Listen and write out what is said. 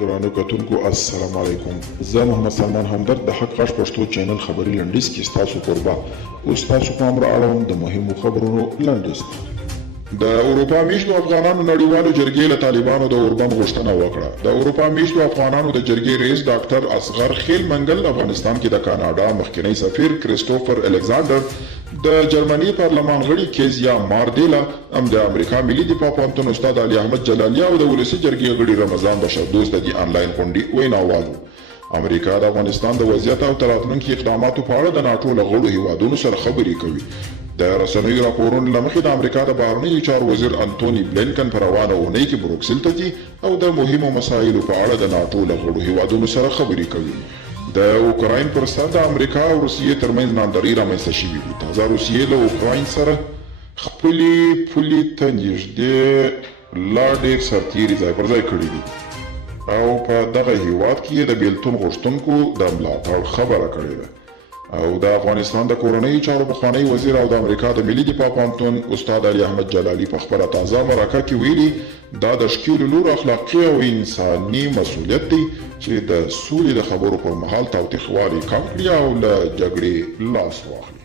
ګرانو کتونکو السلام علیکم. زه محمد سلمان همدرد د حق غږ پښتو چینل خبري لنډیز کې ستاسو قربا اوس تاسو پام را اړوم د مهمو خبرونو لنډیز. د اروپا میشتو افغانانو نړیوالو جرګې له طالبانو د اوربند غوښتنه وکړه. د اروپا میشتو افغانانو د جرګې رئیس ډاکټر اصغر خیل منګل افغانستان کې د کاناډا مخکنی سفیر کریستوفر الکساندر، د جرمني پارلمان غړي کیزیا ماردیلا، هم د امریکا ملي دفاع پوهنتون استاد علي احمد جلالي او د ولسي جرګې غړي رمضان بشردوست د دې آنلاین غونډې ویناوال وو. امریکا د افغانستان د وضعیت او راتلونکي اقداماتو په اړه د ناټو له غړو هیوادونو سره خبرې کوي. د رسنیو راپورونو له مخې د امریکا د بهرنیو چارو وزیر انتوني بلینکن په روانه اونۍ کې بروکسل ته ځي او د مهمو مسایلو په اړه د ناټو له غړو هیوادونو سره خبرې کوي. د اوکراین پر سر د امریکا او روسیې ترمنځ ناندرۍ رامنځته شوې دي. تازه روسیې له اوکراین سره خپلې پولې ته نږدې لا ډېر سرتیري ځای پر ځای کړي دي او په دغه هیواد کې د بیلتون غوښتونکو د ملاتړ خبره کړې ده. او د افغانستان د کورنیو چارو پخوانی وزیر او د امریکا د ملي دفاع پوهنتون استاد علي احمد جلالي په خپله تازه مرکه کې ویلي دا د ښکیلو لورو اخلاقي او انساني مسؤلیت دی چې د سولې د خبرو پر مهال تاوتریخوالی کم کړي او له جګړې لاس واخلي.